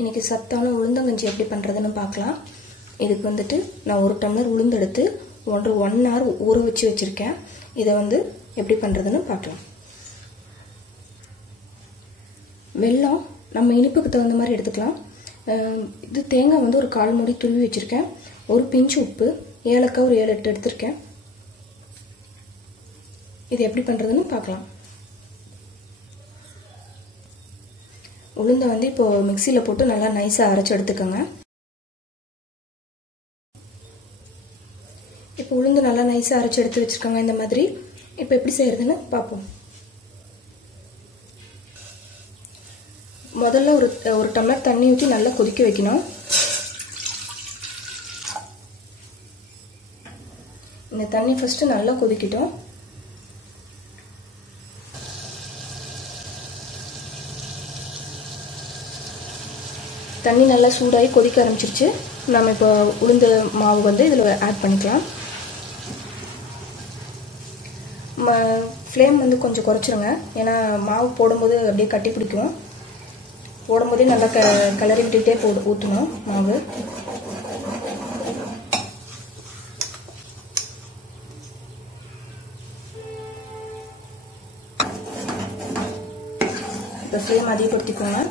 இன்னைக்கு சத்தான உளுந்தங்கஞ்சி எப்படி பண்றதுன்னு பார்க்கலாம். இதுக்கு வந்துட்டு நான் 1 டம்ளர் உளுந்து எடுத்து 1 hour ஊற வச்சு வச்சிருக்கேன். இதை வந்து எப்படி பண்றதுன்னு பார்க்கலாம். வெல்லம் நம்ம இனிப்புக்கு தகுந்த மாதிரி எடுத்துக்கலாம். இது தேங்காய் வந்து ஒரு 1/4 மூடி துருவி வச்சிருக்கேன். ஒரு பிஞ்ச் உப்பு, ஏலக்காய் ஒரு 7-8 எடுத்திருக்கேன். இது எப்படி பண்றதுன்னு பார்க்கலாம். உளுந்தை வந்து இப்போ மிக்சியில போட்டு நல்லா நைஸா அரைச்சு எடுத்துக்கோங்க. இப்போ உளுந்து நல்லா நைஸா அரைச்சு எடுத்து வச்சிருக்காங்க. இந்த மாதிரி இப்போ எப்படி செய்யறதுன்னு பார்ப்போம். முதல்ல ஒரு டம்ளர் தண்ணி ஊற்றி நல்லா கொதிக்க வைக்கணும். இந்த தண்ணி ஃபர்ஸ்ட் நல்லா கொதிக்கட்டும். தண்ணி நல்லா சூடாகி கொதிக்க ஆரம்பிச்சிருச்சு. நம்ம இப்போ உளுந்து மாவு வந்து இதில் ஆட் பண்ணிக்கலாம். ஃப்ளேம் வந்து கொஞ்சம் குறைச்சிருங்க, ஏன்னா மாவு போடும்போது அப்படியே கட்டி பிடிக்கும். போடும்போதே நல்லா கிளறி விட்டுகிட்டே ஊற்றணும் மாவு. இப்போ ஃப்ளேம் அதிகப்படுத்திக்கோங்க.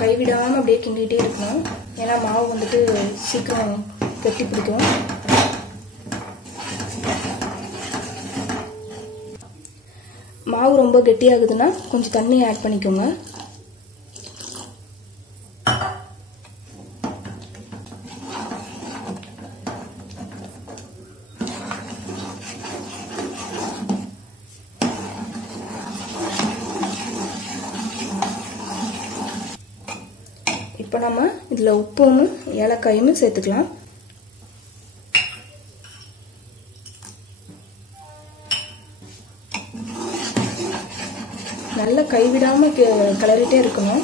கைவிடாமல் அப்படியே கிண்டிகிட்டே இருக்கணும், ஏன்னா மாவு வந்துட்டு சீக்கிரம் கட்டி பிடிக்கும். மாவு ரொம்ப கெட்டியாகுதுன்னா கொஞ்சம் தண்ணி ஆட் பண்ணிக்கோங்க. இப்போ நம்ம இதில் உப்பும் ஏலக்காயும் சேர்த்துக்கலாம். நல்லா கைவிடாமல் கிளறிட்டே இருக்கணும்.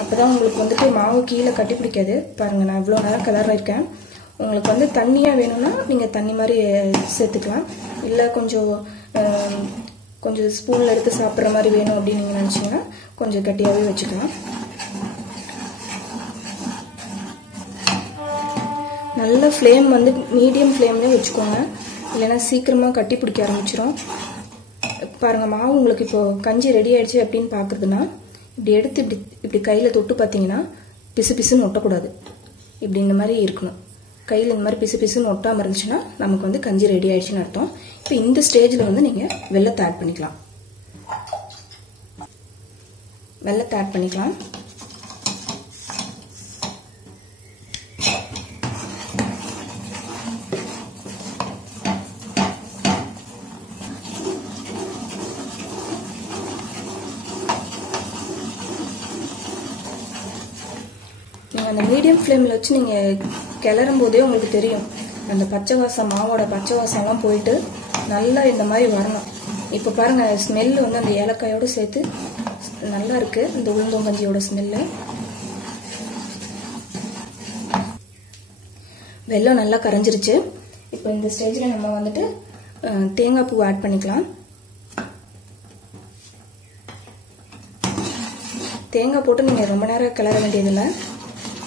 அப்போதான் உங்களுக்கு வந்துட்டு மாவு கீழே கட்டி பிடிக்காது. பாருங்கள், நான் இவ்வளோ நேரம் கிளறிருக்கேன். உங்களுக்கு வந்து தண்ணியாக வேணும்னா நீங்கள் தண்ணி மாதிரி சேர்த்துக்கலாம். இல்லை கொஞ்சம் ஸ்பூனில் எடுத்து சாப்பிட்ற மாதிரி வேணும் அப்படின்னு நீங்கள் நினச்சிங்கன்னா கொஞ்சம் கட்டியாகவே வச்சுக்கலாம். நல்ல ஃப்ளேம் வந்து மீடியம் ஃப்ளேம்லேயே வச்சுக்கோங்க, இல்லைன்னா சீக்கிரமாக கட்டி பிடிக்க ஆரம்பிச்சிடும். பாருங்கள், மாவு உங்களுக்கு இப்போது கஞ்சி ரெடி ஆகிடுச்சு அப்படின்னு பார்க்குறதுனா இப்படி எடுத்து இப்படி கையில் தொட்டு பார்த்தீங்கன்னா பிசு பிசுன்னு ஒட்டக்கூடாது. இப்படி இந்த மாதிரி இருக்கணும். கையில் இந்த மாதிரி பிசு பிசுன்னு ஒட்டாமல் இருந்துச்சுன்னா நமக்கு வந்து கஞ்சி ரெடி ஆகிடுச்சின்னு அர்த்தம். இப்போ இந்த ஸ்டேஜில் வந்து நீங்கள் வெல்லத்தை ஆட் பண்ணிக்கலாம். நீங்கள் அந்த மீடியம் ஃப்ளேமில் வச்சு நீங்கள் கிளறும் போதே உங்களுக்கு தெரியும், அந்த பச்சை வாசம், மாவோட பச்சை வாசம்லாம் போயிட்டு நல்லா இந்த மாதிரி வரணும். இப்போ பாருங்கள், ஸ்மெல்லு வந்து அந்த ஏலக்காயோடு சேர்த்து நல்லா இருக்குது. இந்த உளுந்தங்கஞ்சியோட ஸ்மெல்லு. வெல்லம் நல்லா கரைஞ்சிருச்சு. இப்போ இந்த ஸ்டேஜில் நம்ம வந்துட்டு தேங்காய் பூ ஆட் பண்ணிக்கலாம். தேங்காய் போட்டு நீங்கள் ரொம்ப நேரம் கிளற வேண்டியதில்லை.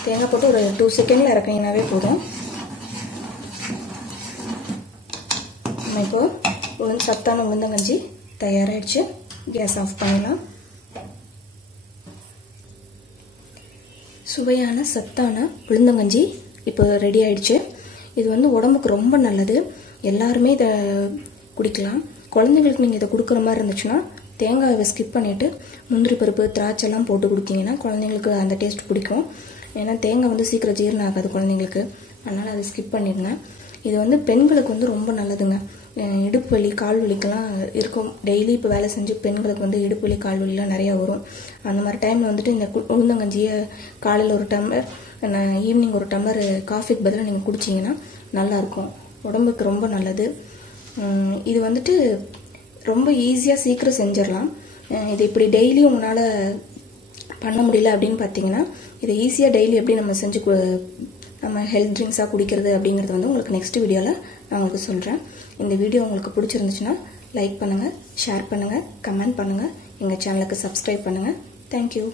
தேங்காய் போட்டு ஒரு 2 செகண்டில் இறக்கிங்கனாவே போதும். நம்ம இப்போ சத்தான உளுந்தங்கஞ்சி தயாராகிடுச்சு. கேஸ் ஆஃப் பண்ணிடலாம். சுவையான சத்தான உளுந்தங்கஞ்சி இப்போ ரெடி ஆயிடுச்சு. இது வந்து உடம்புக்கு ரொம்ப நல்லது. எல்லாருமே இதை குடிக்கலாம். குழந்தைங்களுக்கு நீங்கள் இதை கொடுக்குற மாதிரி இருந்துச்சுன்னா தேங்காயை ஸ்கிப் பண்ணிவிட்டு முந்திரி பருப்பு, திராட்சைலாம் போட்டு கொடுத்தீங்கன்னா குழந்தைங்களுக்கு அந்த டேஸ்ட் பிடிக்கும். ஏன்னா தேங்காய் வந்து சீக்கிரம் ஜீரணம் ஆகாது குழந்தைங்களுக்கு, அதனால் அதை ஸ்கிப் பண்ணிடுங்க. இது வந்து பெண்களுக்கு வந்து ரொம்ப நல்லதுங்க. இடுப்பு வலி, கால் வலிக்கெல்லாம் இருக்கும். டெய்லி இப்போ வேலை செஞ்சு பெண்களுக்கு வந்து இடுப்பு வலி, கால் வலிலாம் நிறையா வரும். அந்த மாதிரி டைமில் வந்துட்டு இந்த உளுந்தங்கஞ்சியை காலையில் 1 டம்ளர், ஈவினிங் 1 டம்ளர் காஃபிக்கு பதிலாக நீங்கள் குடிச்சிங்கன்னா நல்லாயிருக்கும். உடம்புக்கு ரொம்ப நல்லது. இது வந்துட்டு ரொம்ப ஈஸியாக சீக்கிரம் செஞ்சிடலாம். இது இப்படி டெய்லி உங்களால் பண்ண முடியல அப்படின்னு பார்த்தீங்கன்னா இதை ஈஸியாக டெய்லி எப்படி நம்ம செஞ்சு நம்ம ஹெல்த் ட்ரிங்க்ஸாக குடிக்கிறது அப்படிங்கிறது வந்து உங்களுக்கு நெக்ஸ்ட் வீடியோவில் நான் உங்களுக்கு சொல்கிறேன். இந்த வீடியோ உங்களுக்கு பிடிச்சிருந்துச்சுன்னா லைக் பண்ணுங்கள், ஷேர் பண்ணுங்கள், கமெண்ட் பண்ணுங்கள், எங்கள் சேனலுக்கு சப்ஸ்கிரைப் பண்ணுங்கள். தேங்க்யூ.